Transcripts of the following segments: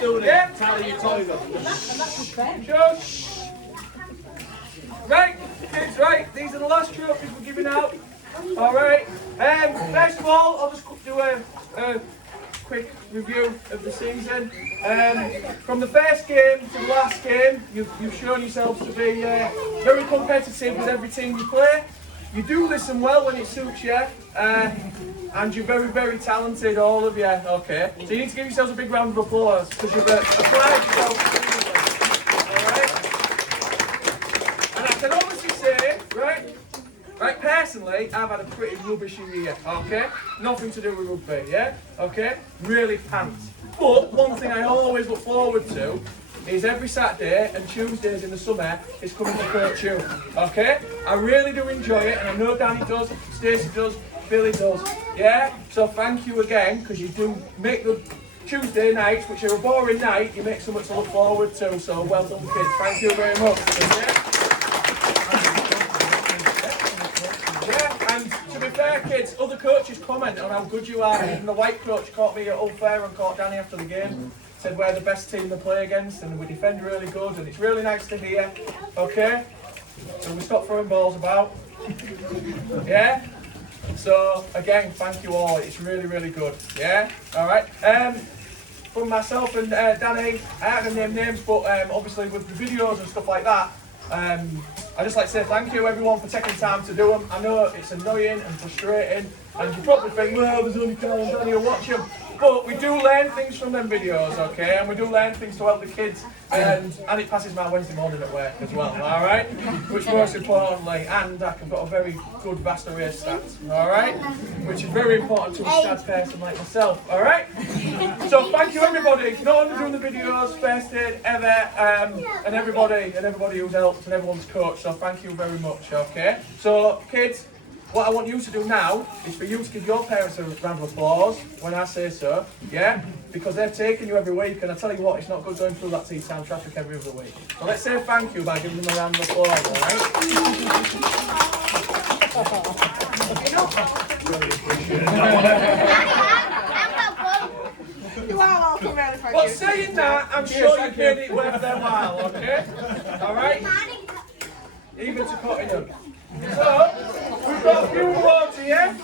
doing it. Tally your toilet. Shush. Right, kids, right. These are the last trophies we're giving out. All right. First of all, I'll just do a quick review of the season. From the first game to the last game, you've shown yourselves to be very competitive with every team you play. You do listen well when it suits you, and you're very, very talented, all of you. Okay, so you need to give yourselves a big round of applause because you've applied yourself. And I can honestly say, right, personally, I've had a pretty rubbish year, okay? Nothing to do with rugby, yeah? Okay? Really pants. But one thing I always look forward to is every Saturday and Tuesdays in the summer is coming to coach you, okay? I really do enjoy it, and I know Danny does, Stacey does, Billy does, yeah? So thank you again, because you do make the Tuesday nights, which are a boring night, you make something to look forward to, so well done kids, thank you very much. Yeah, and to be fair kids, other coaches comment on how good you are. Even the white coach caught me at Old Fair and caught Danny after the game. Said we're the best team to play against and we defend really good and it's really nice to hear. Okay? So we stop throwing balls about. Yeah? So again, thank you all. It's really, really good. Yeah? Alright. From myself and Danny, I haven't named names, but obviously with the videos and stuff like that, I'd just like to say thank you everyone for taking time to do them. I know it's annoying and frustrating and you probably think, well, there's only Carl and Danny who watch them. But we do learn things from them videos, okay? And we do learn things to help the kids. And it passes my Wednesday morning at work as well, alright? Which most importantly, and I've got a very good vast array of stats, alright? Which is very important to a stats person like myself, alright? So thank you everybody, not only doing the videos, first aid, ever, and everybody who's helped and everyone's coached, so thank you very much, okay? So kids, what I want you to do now is for you to give your parents a round of applause when I say so, yeah? Because they've taken you every week, and I tell you what, it's not good going through that T-Town traffic every other week. So let's say thank you by giving them a round of applause, alright? You are welcome, really, thank you. But saying that, I'm sure you made it worth their while, okay? Alright? Even to Cottingham. So, we've got a few awards here.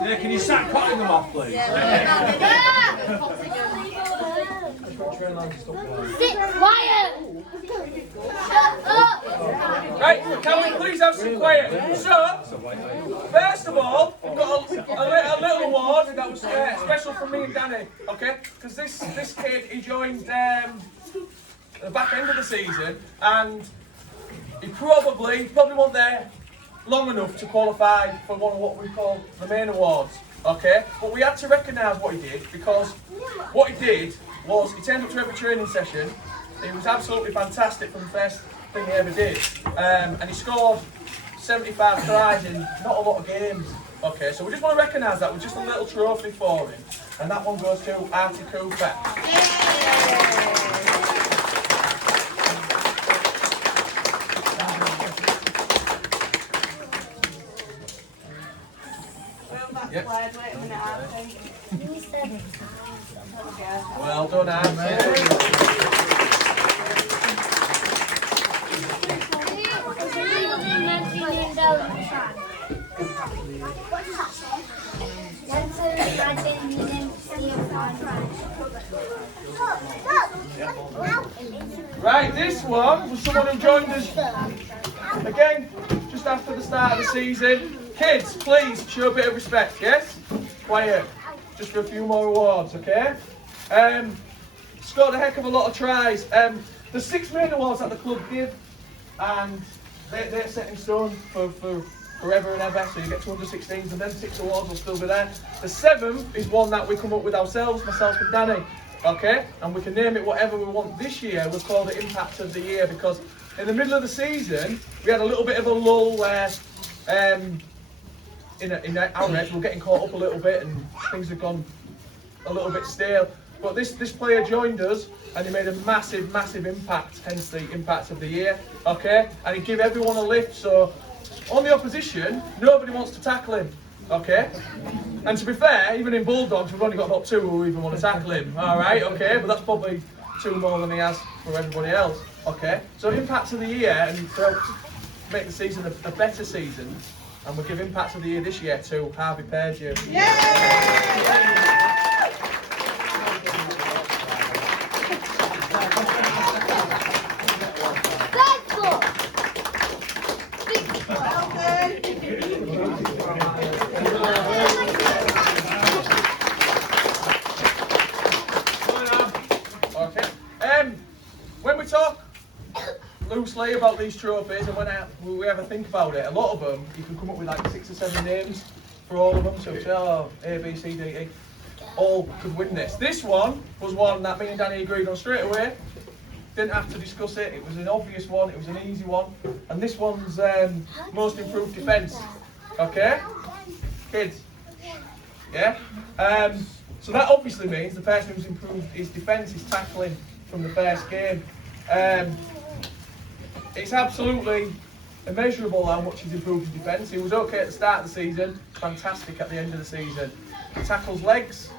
Yeah, can you sack Cottingham off, please? Sit quiet! Shut up! Right, can we please have some quiet? So, first of all, we've got a little award that was special from me and Danny, okay? Because this kid, he joined the back end of the season, and he probably wasn't there long enough to qualify for one of what we call the main awards, okay? But we had to recognise what he did, because what he did was he turned up to every training session. He was absolutely fantastic from the first thing he ever did, and he scored 75 tries in not a lot of games, okay? So we just want to recognise that with just a little trophy for him, and that one goes to Artie Cooper. Yep. Well done, Artie. Right, this one was someone who joined us again just after the start of the season. Kids, please show a bit of respect, yes? Quiet. Just for a few more awards, okay? Scored a heck of a lot of tries. There's 6 main awards that the club give, and they're set in stone for forever and ever, so you get 216s, and then 6 awards will still be there. The 7th is one that we come up with ourselves, myself and Danny, okay? And we can name it whatever we want. This year we've called it Impact of the Year, because in the middle of the season we had a little bit of a lull where in our heads we're getting caught up a little bit and things have gone a little bit stale. But this player joined us and he made a massive impact, hence the Impact of the Year, okay? And he gave everyone a lift, so on the opposition, nobody wants to tackle him, okay? And to be fair, even in Bulldogs, we've only got about 2 who even want to tackle him. All right, okay, but that's probably 2 more than he has for everybody else. Okay, so impacts of the year, and to make the season a better season, and we'll give impacts of the year this year to Harvey Page. Okay. When we talk loosely about these trophies, and when we ever think about it, a lot of them you can come up with like 6 or 7 names for all of them. So it's A, B, C, D, E. All could win this. This one was one that me and Danny agreed on straight away. Didn't have to discuss it. It was an obvious one. It was an easy one. And this one's most improved defence. Okay, kids. Yeah. So that obviously means the person who's improved his defence is tackling from the first game. It's absolutely immeasurable how much he's improved his defence. He was okay at the start of the season, fantastic at the end of the season. He tackles legs,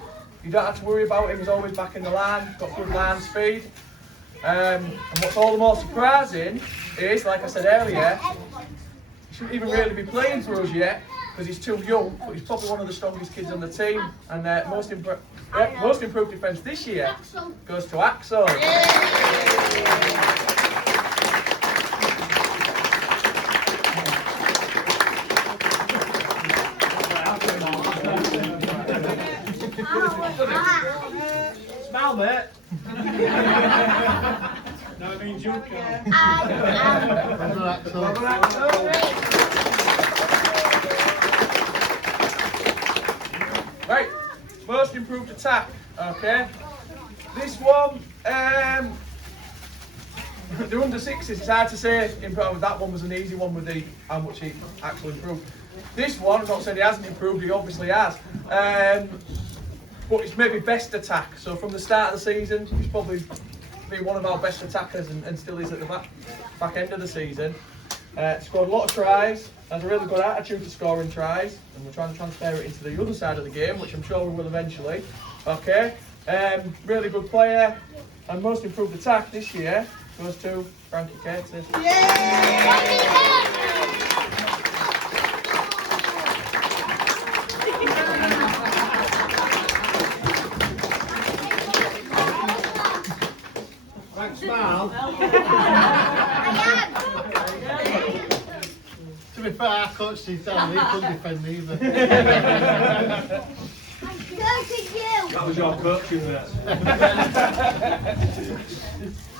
you don't have to worry about him, he's always back in the line, got good line speed. And what's all the more surprising is, like I said earlier, he shouldn't even really be playing for us yet, because he's too young, but he's probably one of the strongest kids on the team. And most improved defence this year goes to Axel. Smile, mate. No, I mean joke. Right, most improved attack. Okay, this one, the under 6s. It's hard to say. That one was an easy one with how much he actually improved. This one, I'm not saying he hasn't improved. He obviously has. But it's maybe best attack. So from the start of the season, he's probably been one of our best attackers, and still is at the back end of the season. Scored a lot of tries, has a really good attitude to scoring tries, and we're trying to transfer it into the other side of the game, which I'm sure we will eventually. Okay, really good player, and most improved attack this year goes to Frankie Curtis. Smile. To be fair, our coach said that he couldn't defend either. That was your coaching there.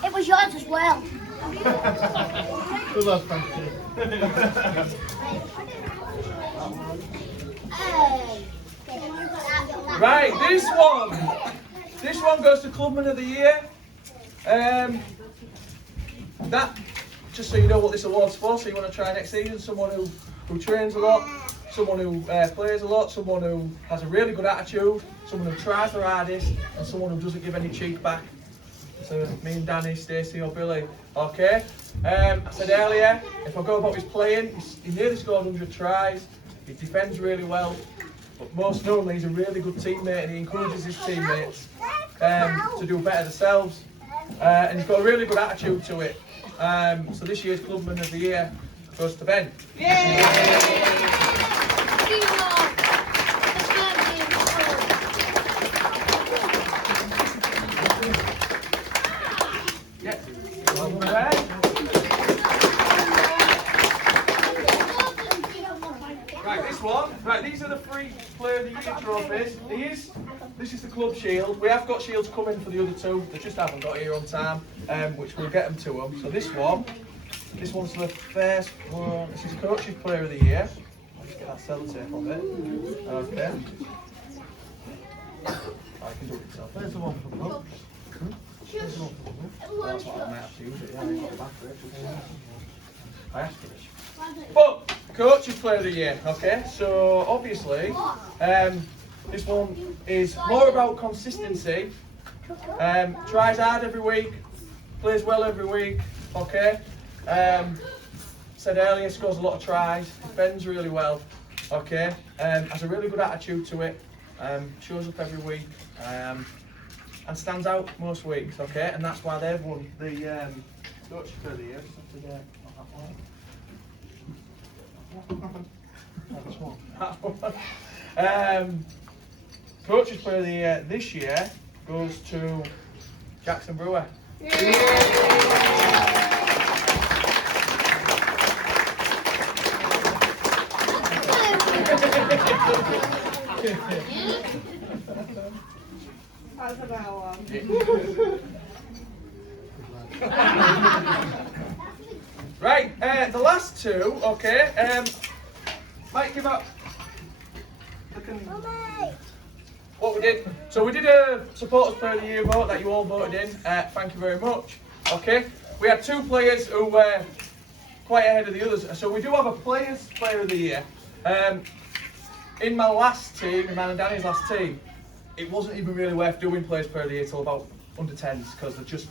It was yours as well. Good lad, Frankie. Right, this one goes to Clubman of the Year. That, just so you know what this award's for, so you want to try next season, someone who trains a lot, someone who plays a lot, someone who has a really good attitude, someone who tries their hardest, and someone who doesn't give any cheek back. So me and Danny, Stacey or Billy. Okay, I said earlier, if I go about his playing, he nearly scored 100 tries, he defends really well, but most normally he's a really good teammate, and he encourages his teammates to do better themselves. And he's got a really good attitude to it. So this year's Clubman of the Year goes to Ben. Yeah. Right, this one. Right, these are the 3 Player of the Year trophies. This is the club shield. We have got shields coming for the other 2. They just haven't got here on time, which we'll get them to them. So this one's the first one. This is Coach's Player of the Year. I'll just get that sellotape on it. Okay. I can do it myself. There's the one from Coach. That's what I might have to use it. Yeah, I got the back for it. I asked for it. But Coach's Player of the Year. Okay. So obviously, this one is more about consistency. Tries hard every week, plays well every week. Okay. Said earlier, scores a lot of tries, defends really well. Okay, has a really good attitude to it, shows up every week, and stands out most weeks, okay, and that's why they've won the Coach for the year. Coaches Player of the Year this year goes to Jackson Brewer. That's about one. Right, the last two, okay, might give up. What we did, so we did a Supporters Player of the Year vote that you all voted in, thank you very much, okay. We had two players who were quite ahead of the others, so we do have a Players Player of the Year. In my last team, in mine and Danny's last team, it wasn't even really worth doing Players Player of the Year till about under 10s, because they just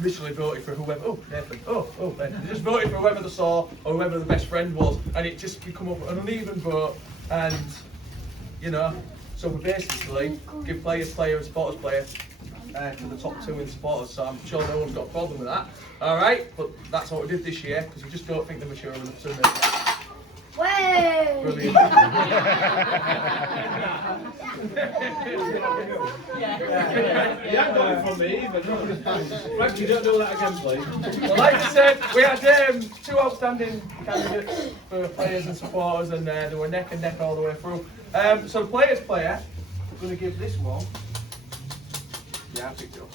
literally voted for whoever, they just voted for whoever they saw or whoever the best friend was, and it just become up an uneven vote, and you know, so we basically give Players Player and Supporters Player to the top two in supporters, so I'm sure no one's got a problem with that. Alright, but that's what we did this year, because we just don't think they're mature enough to admit it. Way! Brilliant. You haven't got it from me either, no. Frank, you don't do that again, please. Well, like I said, we had two outstanding candidates for players and supporters, and they were neck and neck all the way through. So the Players Player, I'm going to give this one. Yeah, I picked it up.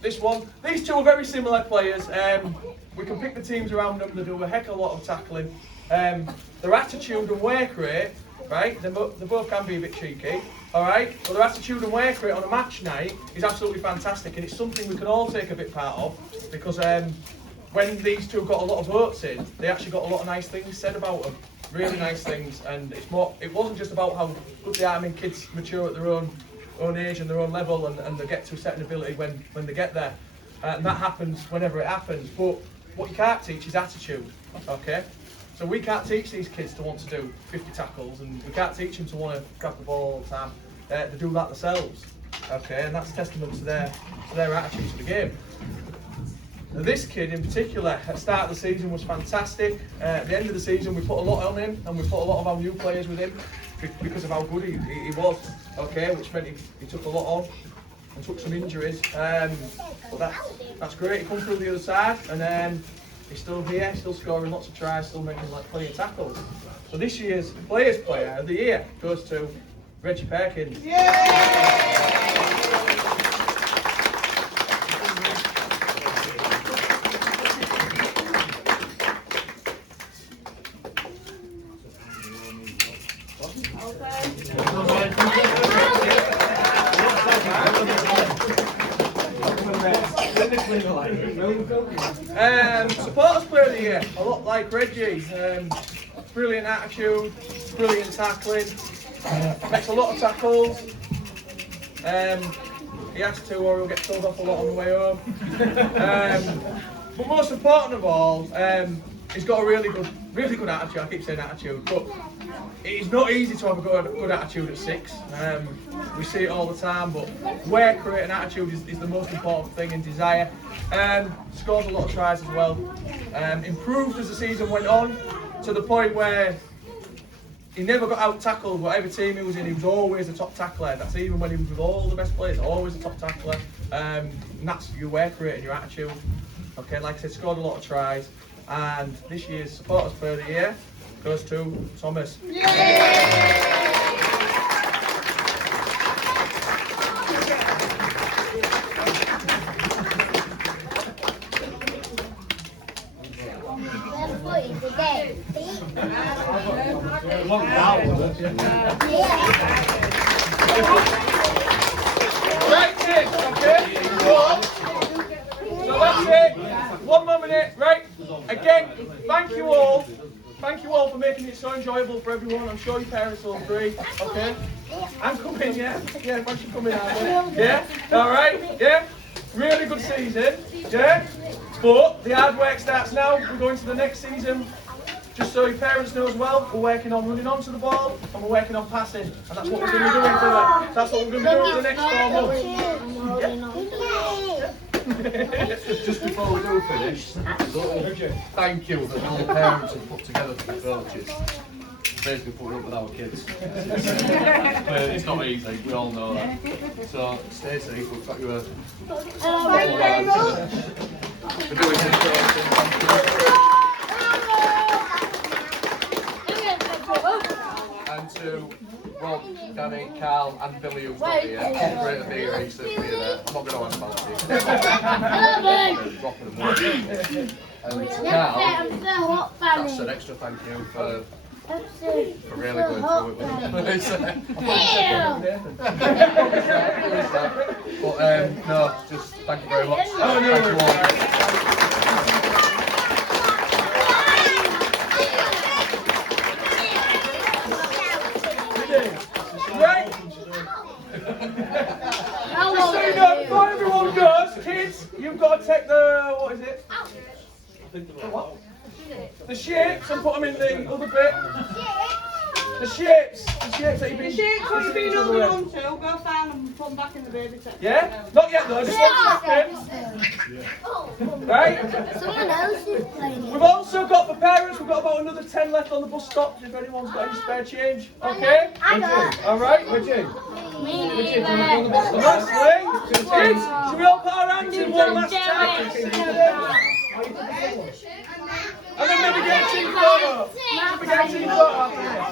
This one. These two are very similar players. We can pick the teams around them. They do a heck of a lot of tackling. Their attitude and work rate, right? They both can be a bit cheeky, all right? But their attitude and work rate on a match night is absolutely fantastic, and it's something we can all take a bit part of, because when these two got a lot of votes in, they actually got a lot of nice things said about them, really nice things, and it's more. It wasn't just about how good they are. I mean, kids mature at their own age and their own level, and they get to a certain ability when they get there, and that happens whenever it happens. But what you can't teach is attitude, okay? So we can't teach these kids to want to do 50 tackles, and we can't teach them to want to grab the ball all the time. They do that themselves, okay? And that's a testament to their attitude to the game. Now, this kid in particular, at the start of the season, was fantastic. At the end of the season, we put a lot on him, and we put a lot of our new players with him because of how good he was, okay? Which meant he took a lot on and took some injuries. But that's great. He come through the other side, and he's still here, still scoring lots of tries, still making plenty of tackles. So this year's Players Player of the Year goes to Reggie Perkins. Supporters Player of the Year, a lot like Reggie. Brilliant attitude, brilliant tackling, makes a lot of tackles. He has to, or he'll get told off a lot on the way home. But most important of all, he's got a really good attitude. I keep saying attitude, but it's not easy to have a good attitude at 6. We see it all the time, but work rate and attitude is the most important thing, and desire. Scores a lot of tries as well. Improved as the season went on, to the point where he never got out tackled. Whatever team he was in, he was always a top tackler. That's even when he was with all the best players, always a top tackler. And that's your work rate and your attitude. Okay, like I said, scored a lot of tries. And this year's Supporters Player of the Year goes to Thomas. Right, kids, okay? So that's it. 1 more minute, right? Again, thank you all. Thank you all for making it so enjoyable for everyone. I'm sure your parents will agree, okay? I'm coming, yeah? Yeah, thanks for coming out. Yeah? Alright? Yeah? Really good season, yeah? But the hard work starts now. We're going to the next season. Just so your parents know as well, we're working on running onto the ball and we're working on passing. And that's what we're going to be doing for the, that's what we're going to be doing for the next 4 months. Just before we do finish, thank you that all the parents have put together for the coaches. Basically putting up with our kids. It's not easy, we all know that. So, Stacey, we've got you a for doing this coaching. And to Rob, Danny, Carl and Billy who's not here. Great to be here, Reece, that we're there. I'm not going to answer about it. Dropping them all. And to Carl, that's an extra thank you for really going through it with But no, just thank you very much. Thank you all. Right? Just so you know, before everyone goes, kids, you've got to take the, what is it? The what? The shapes and put them in the other bit. The shapes that you've been holding on to, go find them and put them back in the baby tech. Yeah? Not yet though, just want to right? Someone else is playing. We've also got, for parents, we've got about another 10 left on the bus stop if anyone's got any spare change. Okay? I got. Alright? Me neither. Lastly, kids, should we all put our hands in one last time? And then maybe get a team photo. Should we get a team photo after this?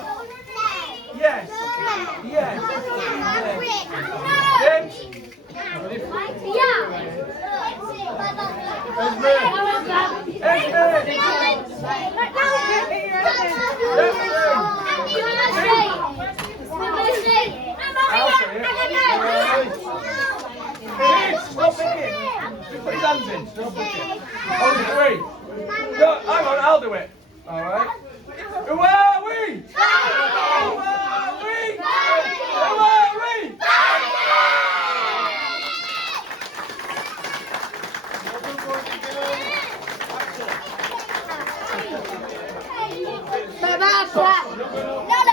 Yes. Yes. James? Stop picking. Put his hands in. Stop picking. On 3. No, hang on, I'll do it. Alright. Who are we? Who are we? Who are we? Bye-bye.